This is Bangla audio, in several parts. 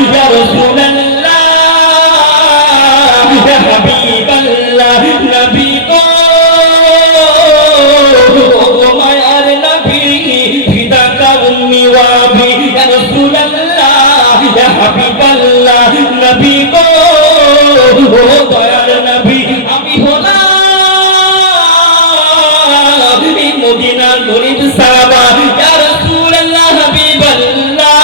ইয়া রাসূলুল্লাহ ইয়া হাবিবাল্লাহ নবী গো ও মায়ার নবী ফিদাকা উম্মি ওয়া আবি ইয়া রাসূলুল্লাহ ইয়া হাবিবাল্লাহ নবী গো ও দয়ার নবী আমি হলাম এই মদিনার গরীব সাহাবা ইয়া রাসূলুল্লাহ হাবিবাল্লাহ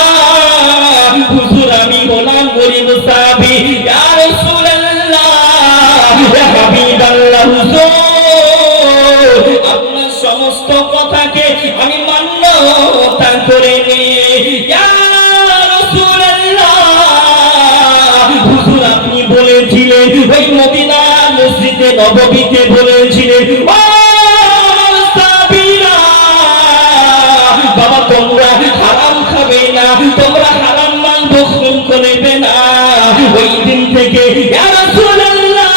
হুজুর আমি হলাম গরীব সাহাবী ইয়া রাসূলুল্লাহ ইয়া হাবিবাল্লাহ হুজুর আপনার সমস্ত কথাকে আমি মান্যতা করে নিয়ে ইয়া রাসূলুল্লাহ হুজুর আপনি বলেছিলেন ওই মদিনার মসজিদে নববীতে বলেছিলেন ও সাহাবীরা বাবা তোমরা হারাম খাবে না তোমরা হারাম মাল ভক্ষণ করবে না ওই দিন থেকে ইয়া রাসূলুল্লাহ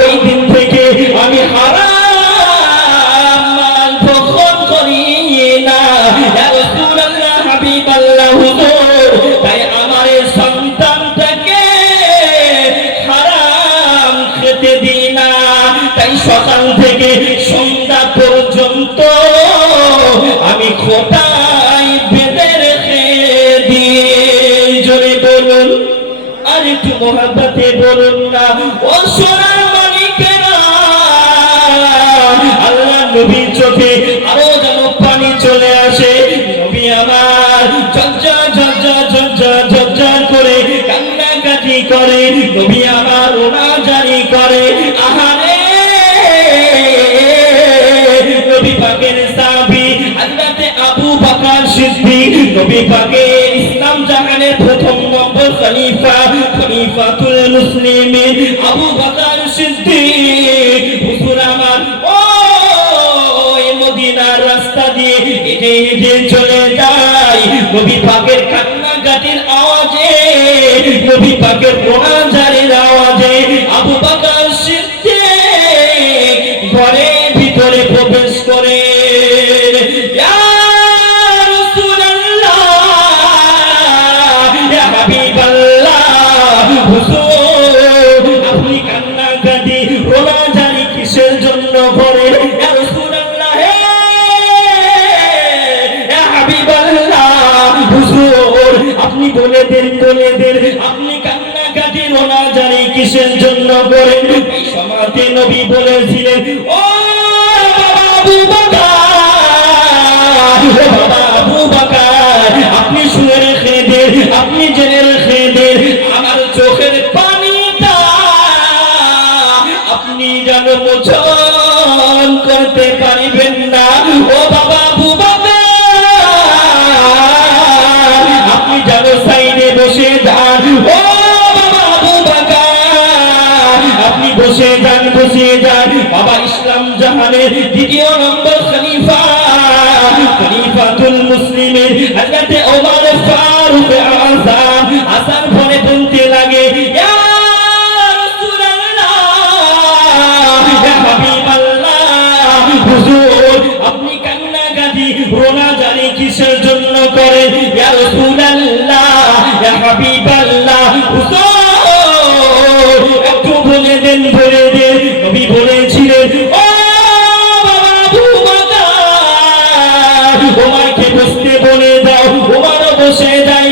ওই দিন থেকে আমি হারাম মাল ভক্ষণ করি না ইয়া রাসূলুল্লাহ হাবিবাল্লাহ হুজুর তাই আমার এই সন্তানটাকে হারাম খেতে দিই না তাই সকাল থেকে সন্ধ্যা পর্যন্ত আমি খোঁটায় বেঁধে রেখে দিয়ে জোরে বলুন আর একটু মোহাব্বতে বলুন না ও সোনার মালিকেরা আল্লাহ নবীর চোখে আরো যেন পানি চলে আসে নবী আমার ঝরঝর ঝরঝর ঝরঝর ঝরঝর করে কান্নাকাটি করে নবী আমার ওনাজারি করে আহারে নবী পাকের সাহাবী হযরত আবু বকর সিদ্দিক নবী পাকের ইসলাম জাহানের প্রথম নম্বর খলিফা খলিফাতুল মুসলিমিন আবু বকর সিদ্দিক হুজুর আমার ওই মদিনার রাস্তা দিয়ে হেঁটে হেঁটে চলে যায় নবী পাকের কান্নাকাটির আওয়াজে নবী পাকের মোনাজারের আওয়াজে আবু বকর সিদ্দিক ঘরের ভিতরে প্রবেশ করে ইয়া রাসূলুল্লাহ ইয়া হাবিবাল্লাহ হুজুর আপনি কান্নাকাটি মোনাজারি কিসের জন্য করেন ইয়া রাসূলুল্লাহ ইয়া হাবিবাল্লাহ হুজুর আপনি বলে দেন আপনি কান্নাকাটি মোনাজারি কিসের জন্য করেন এই সমাজে নবী বলেছিলেন ও আবু বকর আপনি শুনে রেখে দেন আপনি জেনে রেখে দেন আমার চোখের পানিটা আপনি যেন মোচন করতে পারবেন না ও বাবা আবু বকর আপনি যেন সাইডে বসে যান ও বাবা আবু বকর আপনি বসে যান বাবা ইসলাম জাহানের দ্বিতীয় নম্বর খলিফা খলিফাতুল মুসলিমিন হযরত ওমর ফারুক আযম আসার পরে বলতে লাগে ইয়া রাসূলুল্লাহ ইয়া হাবিবাল্লাহ হুজুর আপনি কান্নাকাটি রোনাজারি কিসের জন্য করেন ইয়া রাসূলুল্লাহ ইয়া হাবিবাল্লাহ হুজুর একটু বলে দেন নবী বলেছিলেন ও বাবা আবু বকর ওমরকে বসতে বলে দাও ওমর বসে যায়